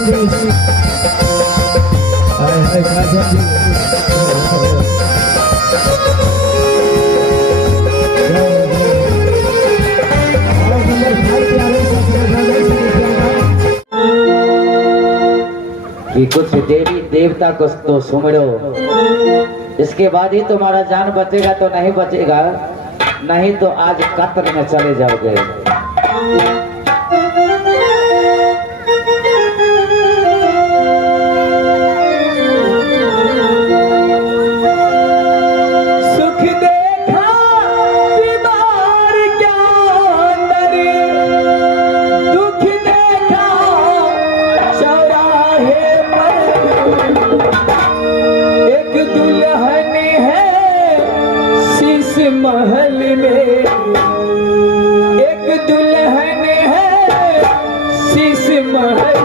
कि कुछ देवी देवता को तो सुमरो, इसके बाद ही तुम्हारा जान बचेगा तो नहीं बचेगा, नहीं तो आज कत्ल में चले जाओगे। महल में एक दुल्हन है शीश महल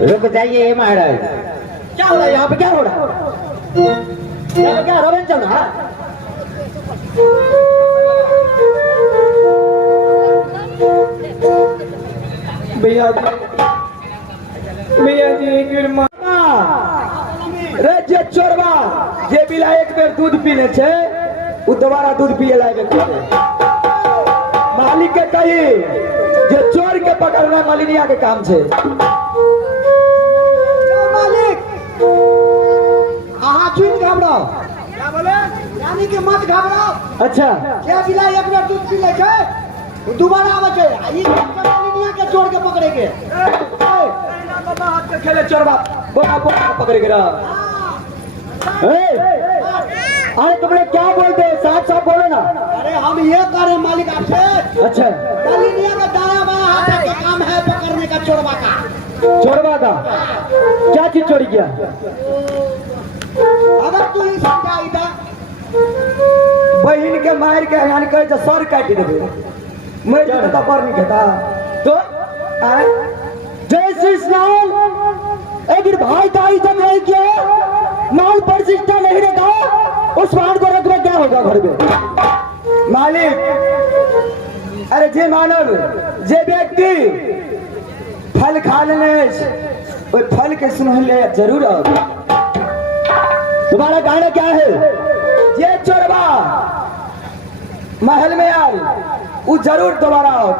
रुक जाइए महाराज। क्या हो रहा है यहाँ पे? क्या हो रहा है यहाँ पे? क्या रोबन चल रहा है? भैया जी रे जे चोरवा जे बिला एक बेर दूध पीने छे वो दोबारा दूध पिए लायक है। मालिक के कही जे चोर के पकड़ना मालिनिया के काम छे। क्या बोले? यानी कि मत घबराओ। अच्छा क्या बिला एक बार दूध पी ले दोबारा आवे के चोर के पकड़ेंगे। हाथ के खेले चोरवा बोला पकड़े गिरा। अरे तुमने क्या बोलते हो? साफ साफ बोलो ना। अरे हम ये कह रहे मालिक आपसे। अच्छा मालिनिया का दाया बाया हाथ का काम है पकड़ने का चोरवा का। चोरवा का क्या चीज चोरी किया? अगर तू ही समझाई था बहन के मार के यानी कहे तो सर काट देबे। मैं तो पर नहीं कहता तो जय श्री कृष्ण। अगर भाई ताई तक नहीं किया माल पर सिस्टा नहीं रखा उस वाहन को रख क्या होगा घर में? मालिक अरे जे मानव जे व्यक्ति फल खा लेने वो फल के सुन ले जरूर आओ। तुम्हारा कहना क्या है? ये चोरवा महल में आए वो जरूर दोबारा आओ।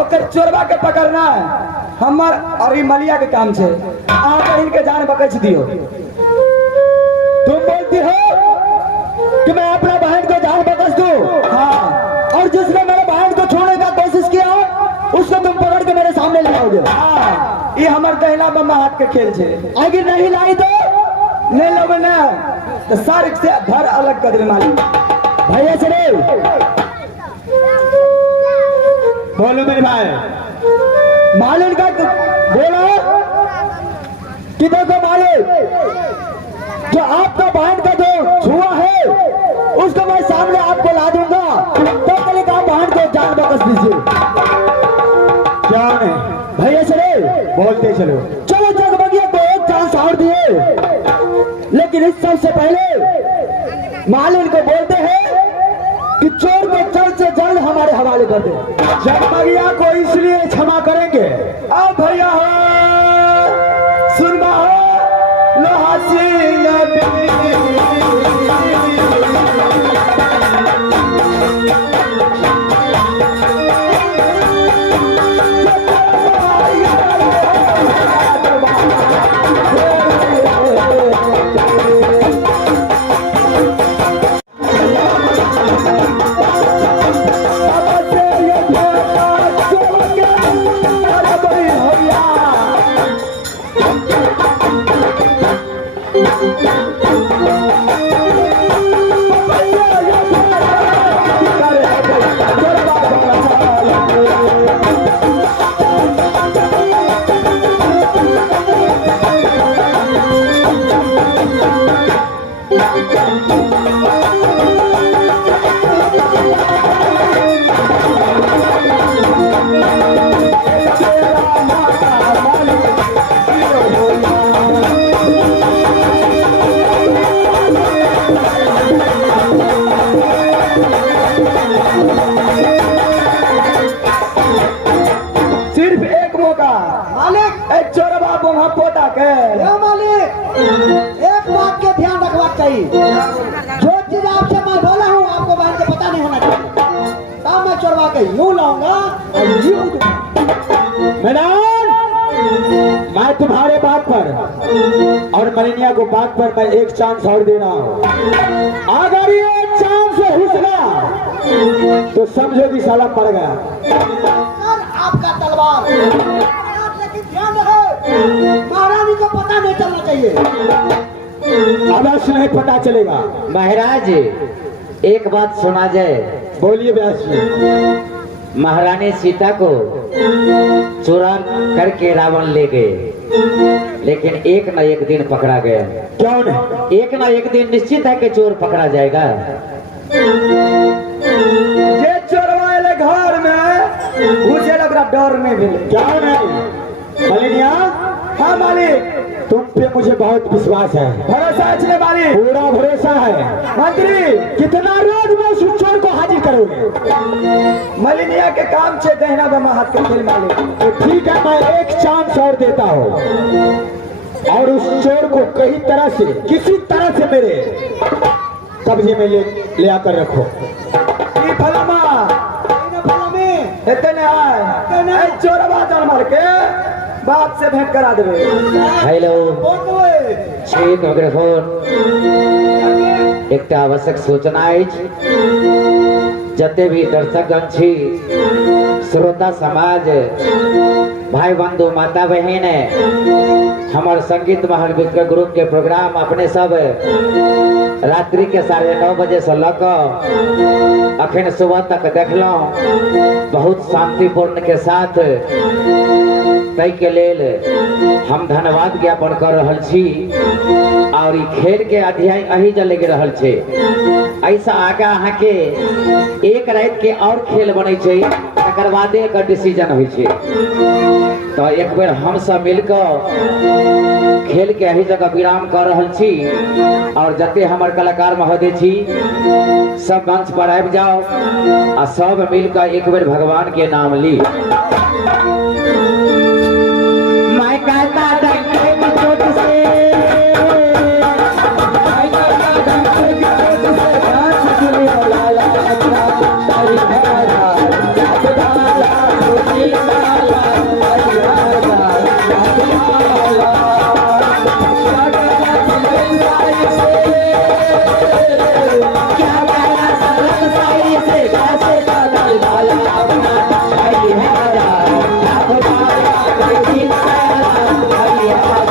ओकर चोरवा के पकड़ना है हमार और मलिया के काम से। आप इनके जान बकच दियो। तुम बोलती हो कि मैं अपना बहन को जान बकच दूं? हाँ, और जिसने मेरे बहन को छोड़ने का कोशिश किया उसको तुम पकड़ के मेरे सामने ले आओगे। हाँ, ये हमारे दहला बम्मा हाथ के खेल छे। अगर नहीं लाई तो ले लो ना तो सर से भर अलग कर दे मालिक। भैया चले बोलो मेरे भाई। मालिक का बोला कि देखो मालिक, जो आपका बहन का जो छुआ है उसको मैं सामने आपको ला दूंगा, तो पहले काम बहन को जान वापस दीजिए। क्या है भैया चले बोलते चलो। चलो जगबगिया को एक चांस और दिए, लेकिन इस सबसे पहले मालिक को बोलते हैं कि चोर को जल्द से जल्द हमारे हवाले कर दे। जगबगिया को इसलिए क्षमा करेंगे, अब भैया हो सुनवा हो लोहा सिंह सिर्फ एक मौका मालिक। एक चोरबा बोंगा पोता के ए मालिक, एक बात के ध्यान रखना चाहिए, जो चीज आपसे मैं बोला हूँ आपको बहन के पता नहीं होना चाहिए। तब मैं चोरवा के यूं लाऊंगा और यूं दूंगा। मैदान, मैं तुम्हारे बात पर और मलिनिया को बात पर मैं एक चांस और दे रहा हूँ। अगर ये चांस हुसना तो समझो कि साला पड़ गया। सर आपका तलवार, लेकिन ध्यान रहे महारानी को पता नहीं चलना चाहिए। अवश्य नहीं पता चलेगा। महाराज एक बात सुना जाए। बोलिए व्यास जी। महारानी सीता को चुरा करके रावण ले गए, लेकिन एक न एक दिन पकड़ा गया। क्यों नहीं? एक न एक दिन निश्चित है कि चोर पकड़ा जाएगा। ये चोरवाले घर में मुझे लग रहा डर नहीं मिले। क्या नहीं मलिनिया? हाँ मालिक, तुम पे मुझे बहुत विश्वास है। भरोसा है मालिक? पूरा भरोसा है। मंत्री कितना रोज में उस चोर को हाजिर करोगे? मलिनिया के काम से देना बमा हाथ के खेल मालिक। तो ठीक है, मैं एक चांस और देता हूँ और उस चोर को कई तरह से किसी तरह से मेरे कब्जे में ले आकर रखो। इतने आए चोरवा जान मार के बाप से भेंट करा देवे। हेलो ठीक माइक्रोफोन। एक आवश्यक सूचना अछि, जते भी दर्शकगण छी, श्रोता समाज, भाई बंधु, माता बहन, हमारे संगीत महाविद्यालय ग्रुप के प्रोग्राम अपने सब रात्रि के 9:30 बजे से लग अखन सुबह तक देखलो। बहुत शांतिपूर्ण के साथ तय के लेल हम धन्यवाद ज्ञापन कर रहल छी और ई खेल के अध्याय अही जे लग रहल छे। ऐसा आगा अहाँ के एक रात के और खेल बने छे, तकर बादे एकर डिसीजन होइ छे। तो एक बेर हम सब मिलकर खेल के अही जगह विराम कर रहल छी और जते हमर कलाकार महोदय छी सब मंच पर आबि जाओ आ सब मिलकर एक बेर भगवान के नाम ली। मैं कहता डंके की चोट से, मैं कहता डंके की चोट से नाच दिले लाला अच्छा हरि हरा याद लाला खुशी लाला हरि हरा याद लाला क्या कहना सरल साई से कैसे लाला लाला अपना हरि हरा याद लाला खुशी हरि हरा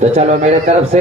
तो चलो मेरे तरफ से